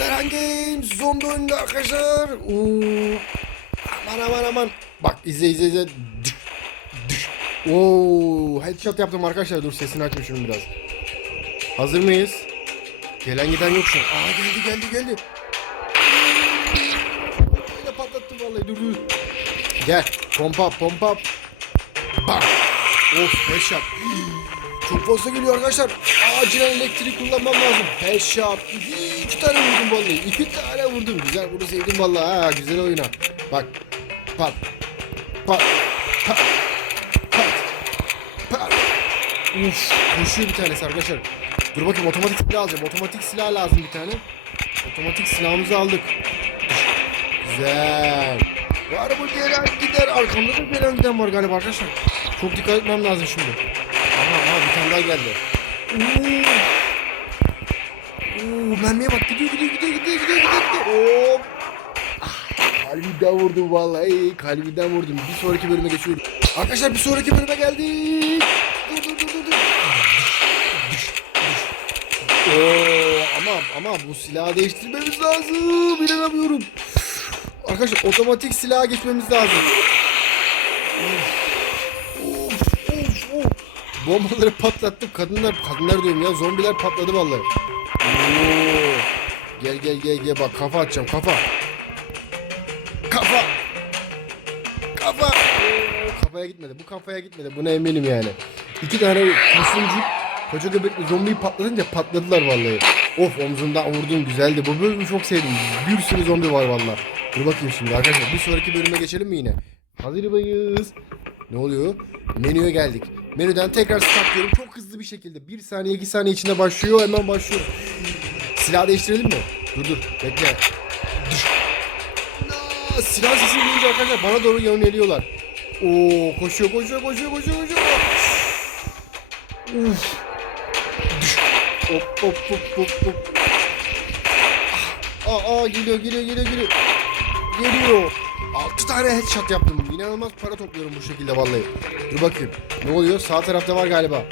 Serhan Games zombi oyunu arkadaşlar. Oo. Aman aman aman. Bak izle izle izle. Dük, dük. Oo, headshot yaptım arkadaşlar. Dur sesini açayım şunu biraz. Hazır mıyız? Gelen giden yok şu an. Aa geldi geldi geldi. Yine patlattım vallahi dur dur. Gel pompa pompa. Bak. Of headshot. Çok fazla geliyor arkadaşlar. Acilen elektrik kullanmam lazım. Headshot. İki, iki tane vurdum vallahi. İki tane vurdum. Güzel bunu sevdim vallahi. Ha, güzel oyna. Bak. Pat. Pat. Pat. Pat. Pat. Uf. Koşuyor bir tanesi arkadaşlar. Dur bakayım otomatik silah alacağım. Otomatik silah lazım bir tane. Otomatik silahımızı aldık. Güzel. Var bu gelen gider. Arkamda da gelen giden var galiba arkadaşlar. Çok dikkat etmem lazım şimdi. Daha geldi. Oo. Oo, mermiye bak gidiyor gidiyor gidiyor gidiyor gidiyor gidiyor. gidiyor. Hop. Ah, vurdum vallahi. Kalbiden vurdum. Bir sonraki bölüme geçiyorum. Arkadaşlar bir sonraki bölüme geldik. Dur dur dur dur. dur. Oo, ama ama bu silahı değiştirmemiz lazım. İnanamıyorum. Arkadaşlar otomatik silaha geçmemiz lazım. Of. Bombaları patlattık. Kadınlar, kadınlar diyorum ya. Zombiler patladı vallahi. Oo. Gel gel gel gel bak kafa atacağım kafa. Kafa. Kafa. Oo, kafaya gitmedi. Bu kafaya gitmedi. Buna eminim yani. İki tane kurşuncuk koca göbekli zombiyi patlatınca patladılar vallahi. Of omzundan vurdum güzeldi. Bu bölümü çok sevdim. Bir sürü zombi var vallahi. Dur bakayım şimdi arkadaşlar. Bir sonraki bölüme geçelim mi yine? Hazır mıyız? Ne oluyor? Menüye geldik. Menüden tekrar start diyorum. Çok hızlı bir şekilde. 1 saniye 2 saniye içinde başlıyor. Hemen başlıyor. Silah değiştirelim mi? Dur dur. Bekle. Düş. Aa, silah sesini duyunca arkadaşlar bana doğru yöneliyorlar. Oo koşuyor koşuyor koşuyor koşuyor koşuyor. Uf. Düş. Hop hop hop hop hop. Aa, aa geliyor geliyor geliyor geliyor. Geliyor. 6 tane headshot yaptım. İnanılmaz para topluyorum bu şekilde vallahi. Dur bakayım. Ne oluyor? Sağ tarafta var galiba.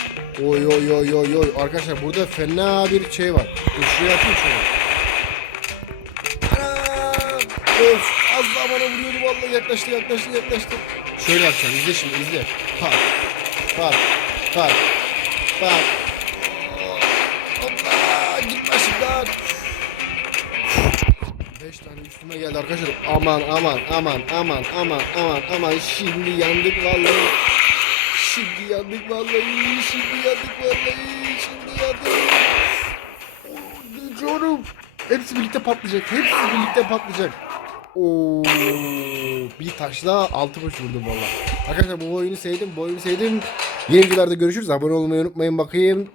Oy oy oy oy oy. Arkadaşlar burada fena bir şey var. Dur şuraya atayım. Anam! Of az daha bana vuruyordu vallahi yaklaştı yaklaştı yaklaştı. Şöyle yapacağım izle şimdi izle. Pat. Pat. Pat. Pat. Tane üstüme geldi arkadaşlar. Aman aman aman aman aman aman aman şimdi yandık vallahi. Şimdi yandık vallahi. Şimdi yandık vallahi. Şimdi yandık. Oh, Diyorum. Hepsi birlikte patlayacak. Hepsi birlikte patlayacak. Oo, bir taşla altı kuş vurdum valla. Arkadaşlar bu oyunu sevdim. Bu oyunu sevdim. Yeni videolarda görüşürüz. Abone olmayı unutmayın bakayım.